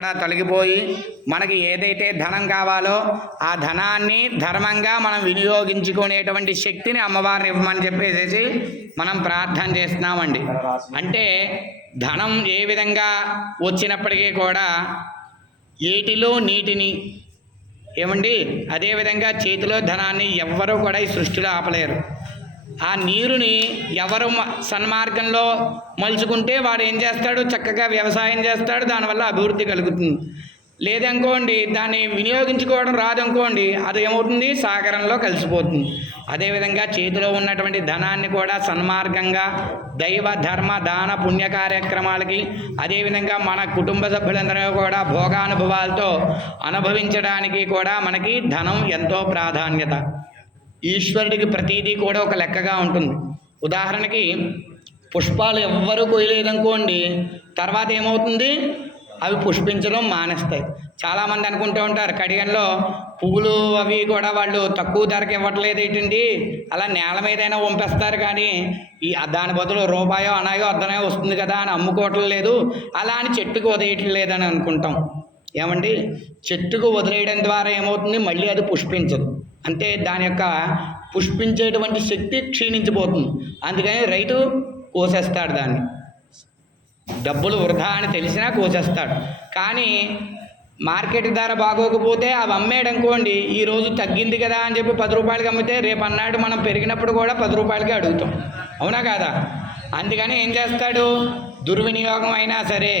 తొలగిపోయి మనకి ఏదైతే ధనం కావాలో ఆ ధనాన్ని ధర్మంగా మనం వినియోగించుకునేటువంటి శక్తిని అమ్మవారిని ఇవ్వమని చెప్పేసి మనం ప్రార్థన చేస్తున్నామండి. అంటే ధనం ఏ విధంగా వచ్చినప్పటికీ కూడా ఏటిలో నీటిని ఏమండి, అదేవిధంగా చేతిలో ధనాన్ని ఎవ్వరూ కూడా ఈ సృష్టిలో ఆపలేరు. ఆ నీరుని ఎవరు సన్మార్గంలో మలుచుకుంటే వాడు ఏం చేస్తాడు, చక్కగా వ్యవసాయం చేస్తాడు, దానివల్ల అభివృద్ధి కలుగుతుంది. లేదనుకోండి దాన్ని వినియోగించుకోవడం రాదనుకోండి, అది ఏమవుతుంది, సాగరంలో కలిసిపోతుంది. అదేవిధంగా చేతిలో ఉన్నటువంటి ధనాన్ని కూడా సన్మార్గంగా దైవ ధర్మ దాన పుణ్య కార్యక్రమాలకి, అదేవిధంగా మన కుటుంబ సభ్యులందరూ కూడా భోగానుభవాలతో అనుభవించడానికి కూడా మనకి ధనం ఎంతో ప్రాధాన్యత. ఈశ్వరుడికి ప్రతీదీ కూడా ఒక లెక్కగా ఉంటుంది. ఉదాహరణకి పుష్పాలు ఎవ్వరూ కొయ్యలేదనుకోండి, తర్వాత ఏమవుతుంది, అవి పుష్పించడం మానేస్తాయి. చాలామంది అనుకుంటూ ఉంటారు కడియంలో పువ్వులు అవి కూడా వాళ్ళు తక్కువ ధరకి ఇవ్వట్లేదు ఏంటండి, అలా నేల మీదైనా వంపేస్తారు, కానీ దాని బదులు రూపాయో అనాయో అర్ధనాయో వస్తుంది కదా అని అమ్ముకోవటం లేదు, అలా అని చెట్టుకు వదిలేయటం లేదని అనుకుంటాం. ఏమండి, చెట్టుకు వదిలేయడం ద్వారా ఏమవుతుంది, మళ్ళీ అది పుష్పించదు. అంటే దాని యొక్క పుష్పించేటువంటి శక్తి క్షీణించిపోతుంది. అందుకని రైతు కోసేస్తాడు, దాన్ని డబ్బులు వృధా అని తెలిసినా కోసేస్తాడు. కానీ మార్కెట్ ధర బాగోకపోతే అవి అమ్మేయడనుకోండి, ఈరోజు తగ్గింది కదా అని చెప్పి 10 రూపాయలకి అమ్మితే రేపు అన్నాడు మనం పెరిగినప్పుడు కూడా 10 రూపాయలకి అడుగుతాం, అవునా కాదా? అందుకని ఏం చేస్తాడు, దుర్వినియోగం అయినా సరే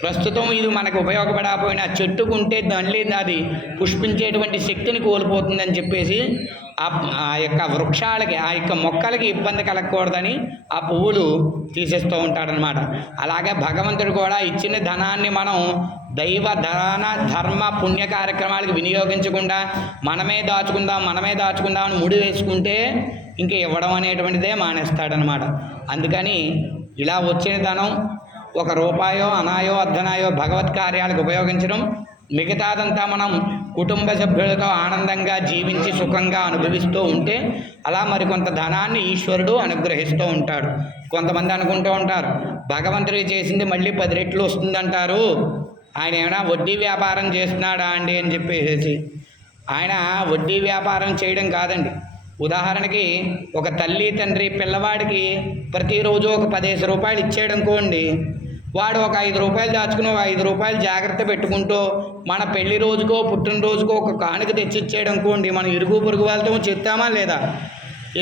ప్రస్తుతం ఇది మనకు ఉపయోగపడకపోయినా చెట్టుకుంటే మళ్ళీ అది పుష్పించేటువంటి శక్తిని కోల్పోతుందని చెప్పేసి ఆ యొక్క వృక్షాలకి, ఆ యొక్క మొక్కలకి ఇబ్బంది కలగకూడదని ఆ పువ్వులు తీసేస్తూ ఉంటాడనమాట. అలాగే భగవంతుడు కూడా ఇచ్చిన ధనాన్ని మనం దైవ దాన ధర్మ పుణ్య కార్యక్రమాలకు వినియోగించకుండా మనమే దాచుకుందాం అని ముడి వేసుకుంటే ఇంక ఇవ్వడం అనేటువంటిదే మానేస్తాడనమాట. అందుకని ఇలా వచ్చిన ధనం 1 రూపాయో అనాయో అర్ధనాయో భగవత్ కార్యాలకు ఉపయోగించడం, మిగతాదంతా మనం కుటుంబ సభ్యులతో ఆనందంగా జీవించి సుఖంగా అనుభవిస్తూ ఉంటే అలా మరికొంత ధనాన్ని ఈశ్వరుడు అనుగ్రహిస్తూ ఉంటాడు. కొంతమంది అనుకుంటూ ఉంటారు భగవంతుడు చేసింది మళ్ళీ 10 రెట్లు వస్తుందంటారు, ఆయన ఏమైనా వడ్డీ వ్యాపారం చేస్తున్నాడా అండి అని చెప్పేసి. ఆయన వడ్డీ వ్యాపారం చేయడం కాదండి. ఉదాహరణకి ఒక తల్లి తండ్రి పిల్లవాడికి ప్రతిరోజు ఒక 15 రూపాయలు ఇచ్చేయడనుకోండి, వాడు ఒక 5 రూపాయలు దాచుకుని 5 రూపాయలు జాగ్రత్త పెట్టుకుంటూ మన పెళ్లి రోజుకో పుట్టినరోజుకో ఒక కానుక తెచ్చిచ్చేయడనుకోండి, మనం ఇరుగు పొరుగు వాళ్ళతో చెప్తామా లేదా?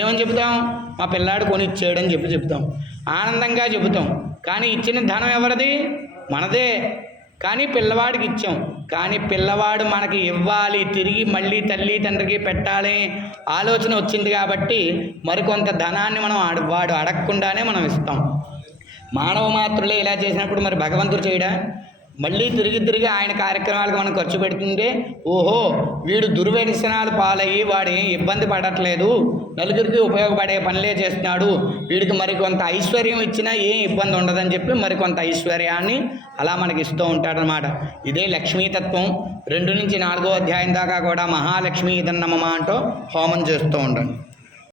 ఏమని చెప్తాం, మా పిల్లాడు కొని ఇచ్చేయడని చెప్తాం, ఆనందంగా చెబుతాం. కానీ ఇచ్చిన ధనం ఎవరిది, మనదే. కానీ పిల్లవాడికి ఇచ్చాం, కానీ పిల్లవాడు మనకి ఇవ్వాలి, తిరిగి మళ్ళీ తల్లి తండ్రికి పెట్టాలి ఆలోచన వచ్చింది కాబట్టి మరికొంత ధనాన్ని మనం వాడు అడగకుండానే మనం ఇస్తాం. మానవ మాత్రులే ఇలా చేసినప్పుడు మరి భగవంతుడు చేయడా? మళ్ళీ తిరిగి ఆయన కార్యక్రమాలకు మనం ఖర్చు పెడుతుంటే ఓహో వీడు దుర్వ్యసనాలు పాలయ్యి వాడు ఏం ఇబ్బంది పడట్లేదు, నలుగురికి ఉపయోగపడే పనులే చేస్తున్నాడు, వీడికి మరికొంత ఐశ్వర్యం ఇచ్చినా ఏం ఇబ్బంది ఉండదని చెప్పి మరికొంత ఐశ్వర్యాన్ని అలా మనకి ఇస్తూ ఉంటాడనమాట. ఇదే లక్ష్మీతత్వం. 2 నుంచి 4వ అధ్యాయం దాకా కూడా మహాలక్ష్మి ఇదన్నమమ అంటూ హోమం చేస్తూ ఉండండి.